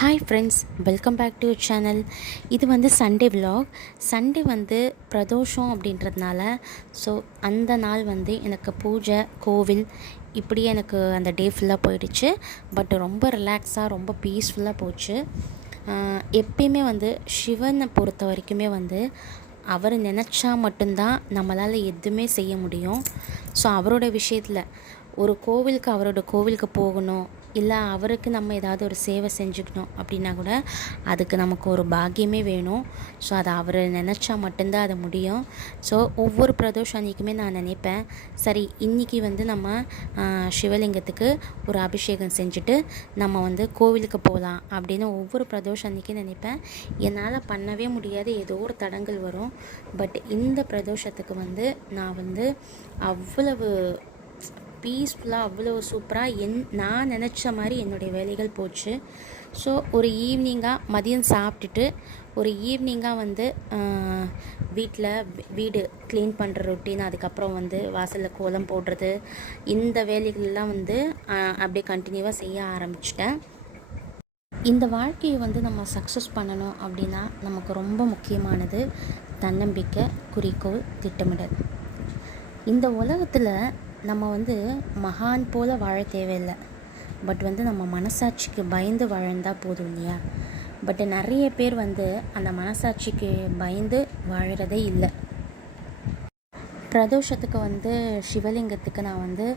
Hi friends, welcome back to channel. இது வந்து Sunday vlog. Sunday வந்து பிரதோஷம் அப்படின்றதுனால ஸோ அந்த நாள் வந்து எனக்கு பூஜை, கோவில் இப்படியே எனக்கு அந்த டே ஃபுல்லாக போயிடுச்சு. பட் ரொம்ப ரிலாக்ஸாக, ரொம்ப பீஸ்ஃபுல்லாக போச்சு. எப்பயுமே வந்து சிவனை பொறுத்த வரைக்குமே வந்து அவர் நினச்சா மட்டும்தான் நம்மளால் எதுவுமே செய்ய முடியும். ஸோ அவரோட விஷயத்தில் அவரோட கோவிலுக்கு போகணும், இல்லை அவருக்கு நம்ம ஏதாவது ஒரு சேவை செஞ்சுக்கணும் அப்படின்னா கூட அதுக்கு நமக்கு ஒரு பாக்கியமே வேணும். ஸோ அதை அவர் நினச்சா மட்டும்தான் அது முடியும். ஸோ ஒவ்வொரு பிரதோஷ அன்றைக்குமே நான் நினைப்பேன், சரி இன்றைக்கி வந்து நம்ம சிவலிங்கத்துக்கு ஒரு அபிஷேகம் செஞ்சுட்டு நம்ம வந்து கோவிலுக்கு போகலாம் அப்படின்னு ஒவ்வொரு பிரதோஷ அன்றைக்கும் நினைப்பேன். என்னால் பண்ணவே முடியாது, ஏதோ ஒரு தடங்கள் வரும். பட் இந்த பிரதோஷத்துக்கு வந்து நான் வந்து அவ்வளவு பீஸ்ஃபுல்லாக, அவ்வளோ சூப்பராக நான் நினச்ச மாதிரி என்னுடைய வேலைகள் போச்சு. ஸோ ஒரு ஈவினிங்காக மதியம் சாப்பிட்டுட்டு ஒரு ஈவினிங்காக வந்து வீடு க்ளீன் பண்ணுற ரொட்டீன், அதுக்கப்புறம் வந்து வாசலில் கோலம் போடுறது, இந்த வேலைகளெல்லாம் வந்து அப்படியே கண்டினியூவாக செய்ய ஆரம்பிச்சிட்டேன். இந்த வாழ்க்கையை வந்து நம்ம சக்ஸஸ் பண்ணணும் அப்படின்னா நமக்கு ரொம்ப முக்கியமானது தன்னம்பிக்கை, குறிக்கோள், திட்டமிடல். இந்த உலகத்தில் நம்ம வந்து மகான் போல் வாழ தேவையில்லை. பட் வந்து நம்ம மனசாட்சிக்கு பயந்து வாழ்ந்தால் போதும் இல்லையா? பட் நிறைய பேர் வந்து அந்த மனசாட்சிக்கு பயந்து வாழறதே இல்லை. பிரதோஷத்துக்கு வந்து சிவலிங்கத்துக்கு நான் வந்து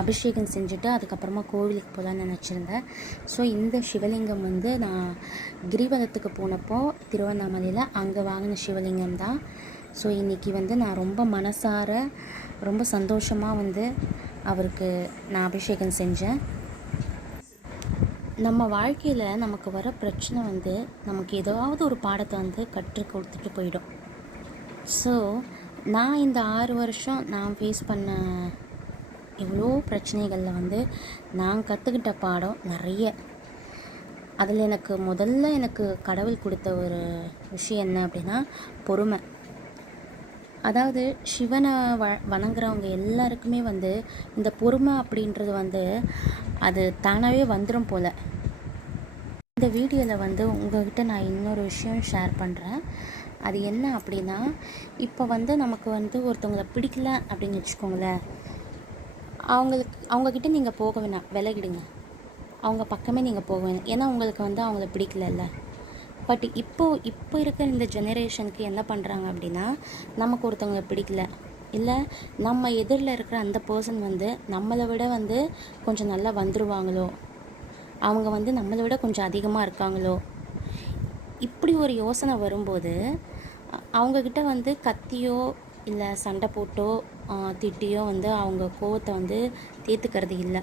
அபிஷேகம் செஞ்சுட்டு அதுக்கப்புறமா கோவிலுக்கு போகலான்னு நினச்சிருந்தேன். ஸோ இந்த சிவலிங்கம் வந்து நான் கிரிவலத்துக்கு போனப்போ திருவண்ணாமலையில் அங்கே வாங்கின சிவலிங்கம் தான். ஸோ இன்றைக்கி வந்து நான் ரொம்ப மனசார, ரொம்ப சந்தோஷமாக வந்து அவருக்கு நான் அபிஷேகம் செஞ்சேன். நம்ம வாழ்க்கையில் நமக்கு வர பிரச்சனை வந்து நமக்கு ஏதாவது ஒரு பாடத்தை வந்து கற்றுக் கொடுத்துட்டு போயிடும். ஸோ நான் இந்த 6 வருஷம் நான் ஃபேஸ் பண்ண எவ்வளோ பிரச்சனைகளில் வந்து நான் கற்றுக்கிட்ட பாடம் நிறைய. அதில் எனக்கு கடவுள் கொடுத்த ஒரு விஷயம் என்ன அப்படின்னா பொறுமை. அதாவது சிவனை வணங்குறவங்க எல்லாருக்குமே வந்து இந்த பொறுமை அப்படின்றது வந்து அது தானாகவே வந்துடும் போல். இந்த வீடியோவில் வந்து உங்கள்கிட்ட நான் இன்னொரு விஷயம் ஷேர் பண்ணுறேன். அது என்ன அப்படின்னா, இப்போ வந்து நமக்கு வந்து ஒருத்தவங்களை பிடிக்கல அப்படின்னு வச்சுக்கோங்களேன், அவங்கக்கிட்ட நீங்கள் போக வேணாம், விலகிடுங்க. அவங்க பக்கமே நீங்கள் போக வேணாம். ஏன்னா உங்களுக்கு வந்து அவங்கள பிடிக்கலல்ல. பட் இப்போ இருக்கிற இந்த ஜெனரேஷனுக்கு என்ன பண்ணுறாங்க அப்படின்னா, நமக்கு ஒருத்தவங்க பிடிக்கல, இல்லை நம்ம எதிரில் இருக்கிற அந்த பர்சன் வந்து நம்மளை விட வந்து கொஞ்சம் நல்லா வந்துடுவாங்களோ, அவங்க வந்து நம்மளை விட கொஞ்சம் அதிகமாக இருக்காங்களோ, இப்படி ஒரு யோசனை வரும்போது அவங்கக்கிட்ட வந்து கத்தியோ இல்லை சண்டை போட்டோ திட்டியோ வந்து அவங்க கோவத்தை வந்து தீர்த்துக்கிறது இல்லை.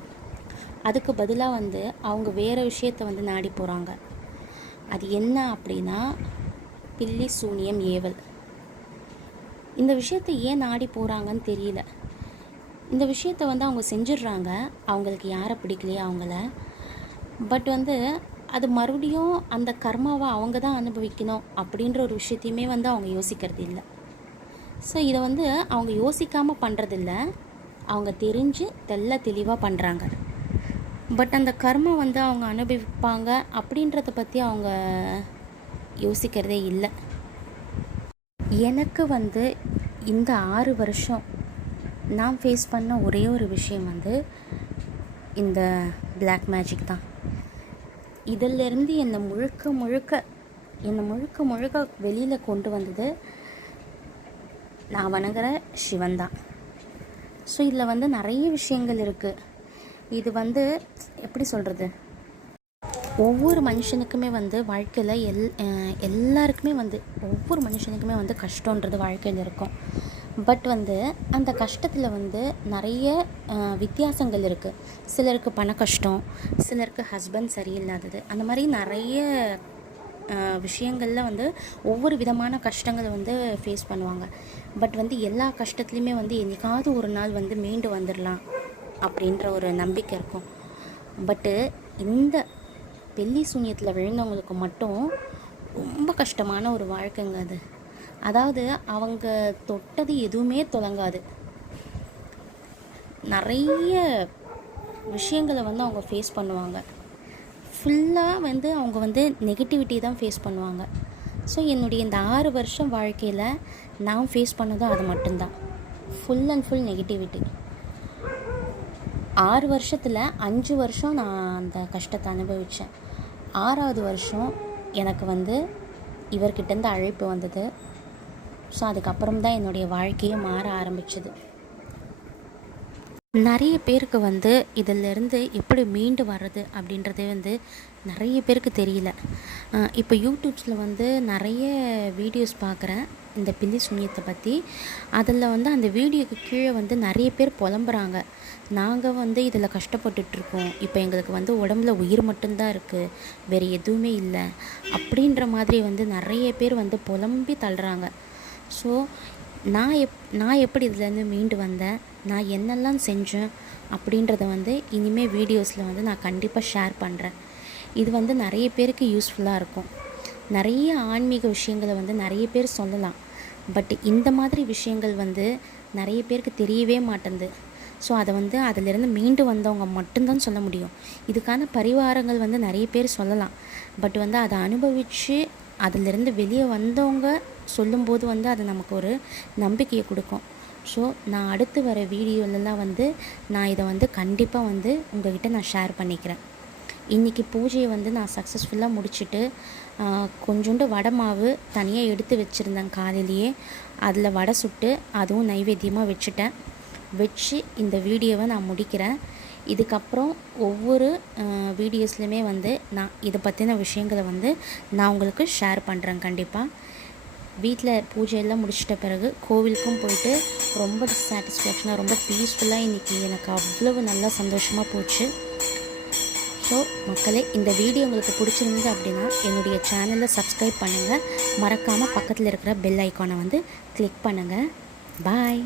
அதுக்கு பதிலாக வந்து அவங்க வேறு விஷயத்தை வந்து நாடி போகிறாங்க. அது என்ன அப்படின்னா பில்லி சூனியம், ஏவல். இந்த விஷயத்தை ஏன் நாடி போகிறாங்கன்னு தெரியல. இந்த விஷயத்தை வந்து அவங்க செஞ்சிடுறாங்க, அவங்களுக்கு யாரை பிடிக்கலையே அவங்கள. பட் வந்து அது மறுபடியும் அந்த கர்மாவை அவங்க தான் அனுபவிக்கணும் அப்படின்ற ஒரு விஷயத்தையுமே வந்து அவங்க யோசிக்கிறது இல்லை. ஸோ இதை வந்து அவங்க யோசிக்காமல் பண்ணுறதில்ல, அவங்க தெரிஞ்சு தெளிவாக பண்ணுறாங்க. பட் அந்த கர்மா வந்து அவங்க அனுபவிப்பாங்க அப்படின்றத பற்றி அவங்க யோசிக்கிறதே இல்லை. எனக்கு வந்து இந்த 6 வருஷம் நான் ஃபேஸ் பண்ண ஒரே ஒரு விஷயம் வந்து இந்த பிளாக் மேஜிக் தான். இதிலேருந்து என்னை முழுக்க முழுக்க வெளியில் கொண்டு வந்தது நான் வணங்குற சிவன் தான். ஸோ இதில் வந்து நிறைய விஷயங்கள் இருக்குது. இது வந்து எப்படி சொல்கிறது, ஒவ்வொரு மனுஷனுக்குமே வந்து வாழ்க்கையில் எல்லாருக்குமே வந்து ஒவ்வொரு மனுஷனுக்குமே வந்து கஷ்டன்றது வாழ்க்கையில் இருக்கும். பட் வந்து அந்த கஷ்டத்தில் வந்து நிறைய வித்தியாசங்கள் இருக்குது. சிலருக்கு பண கஷ்டம், சிலருக்கு ஹஸ்பண்ட் சரியில்லாதது, அந்த மாதிரி நிறைய விஷயங்களில் வந்து ஒவ்வொரு விதமான கஷ்டங்களை வந்து ஃபேஸ் பண்ணுவாங்க. பட் வந்து எல்லா கஷ்டத்துலேயுமே வந்து என்றைக்காவது ஒரு நாள் வந்து மீண்டு வந்துடலாம் அப்படின்ற ஒரு நம்பிக்கை இருக்கும். பட்டு இந்த பில்லி சூனியத்தில் விழுந்தவங்களுக்கு மட்டும் ரொம்ப கஷ்டமான ஒரு வாழ்க்கைங்க அது. அதாவது அவங்க தொட்டது எதுவுமே தொடங்காது. நிறைய விஷயங்களை வந்து அவங்க ஃபேஸ் பண்ணுவாங்க. ஃபுல்லாக வந்து அவங்க வந்து நெகட்டிவிட்டி தான் ஃபேஸ் பண்ணுவாங்க. ஸோ என்னுடைய இந்த 6 வருஷம் வாழ்க்கையில் நான் ஃபேஸ் பண்ணதும் அது மட்டும்தான். Full and full negativity. 6 வருஷத்தில் 5 வருஷம் நான் அந்த கஷ்டத்தை அனுபவித்தேன். 6வது வருஷம் எனக்கு வந்து இவர்கிட்டேருந்து அழைப்பு வந்தது. ஸோ அதுக்கப்புறம் தான் என்னுடைய வாழ்க்கையே மாற ஆரம்பிச்சது. நிறைய பேருக்கு வந்து இதிலேருந்து எப்படி மீண்டு வர்றது அப்படின்றதே வந்து நிறைய பேருக்கு தெரியல. இப்போ யூடியூப்ஸில் வந்து நிறைய வீடியோஸ் பார்க்குறேன் இந்த பில்லி சூனியத்தை பற்றி. அதில் வந்து அந்த வீடியோக்கு கீழே வந்து நிறைய பேர் புலம்புறாங்க. நாங்கள் வந்து இதில் கஷ்டப்பட்டுட்ருக்கோம், இப்போ எங்களுக்கு வந்து உடம்புல உயிர் மட்டும்தான் இருக்குது, வேறு எதுவுமே இல்லை அப்படின்ற மாதிரி வந்து நிறைய பேர் வந்து புலம்பி தள்ளுறாங்க. ஸோ நான் எப்படி இதுலேருந்து மீண்டு வந்தேன், நான் என்னெல்லாம் செஞ்சேன் அப்படின்றத வந்து இனிமேல் வீடியோஸில் வந்து நான் கண்டிப்பாக ஷேர் பண்ணுறேன். இது வந்து நிறைய பேருக்கு யூஸ்ஃபுல்லாக இருக்கும். நிறைய ஆன்மீக விஷயங்களை வந்து நிறைய பேர் சொல்லலாம். பட் இந்த மாதிரி விஷயங்கள் வந்து நிறைய பேருக்கு தெரியவே மாட்டேங்குது. ஸோ அதை வந்து அதிலிருந்து மீண்டு வந்தவங்க மட்டும்தான் சொல்ல முடியும். இதுக்கான பரிகாரங்கள் வந்து நிறைய பேர் சொல்லலாம். பட் வந்து அதை அனுபவித்து அதிலிருந்து வெளியே வந்தவங்க சொல்லும்போது வந்து அது நமக்கு ஒரு நம்பிக்கையை கொடுக்கும். ஸோ நான் அடுத்து வர வீடியோலலாம் வந்து நான் இதை வந்து கண்டிப்பாக வந்து உங்கள்கிட்ட நான் ஷேர் பண்ணிக்கிறேன். இன்றைக்கி பூஜையை வந்து நான் சக்ஸஸ்ஃபுல்லாக முடிச்சுட்டு கொஞ்சோண்டு வடை மாவு தனியாக எடுத்து வச்சுருந்தேன் காலையிலேயே. அதில் வடை சுட்டு அதுவும் நைவேத்தியமாக வச்சு இந்த வீடியோவை நான் முடிக்கிறேன். இதுக்கப்புறம் ஒவ்வொரு வீடியோஸ்லையுமே வந்து நான் இதை பற்றின விஷயங்களை வந்து நான் உங்களுக்கு ஷேர் பண்ணுறேன். கண்டிப்பாக வீட்டில் பூஜையெல்லாம் முடிச்சிட்ட பிறகு கோவிலுக்கும் போயிட்டு ரொம்ப சாட்டிஸ்ஃபேக்ஷனாக ரொம்ப பீஸ்ஃபுல்லாக இன்றைக்கி எனக்கு அவ்வளவு நல்லா சந்தோஷமாக போச்சு. ஸோ மக்களே, இந்த வீடியோ உங்களுக்கு பிடிச்சிருந்தது அப்படின்னா என்னுடைய சேனலை சப்ஸ்கிரைப் பண்ணுங்கள். மறக்காமல் பக்கத்தில் இருக்கிற பெல் ஐக்கானை வந்து கிளிக் பண்ணுங்கள். பாய்.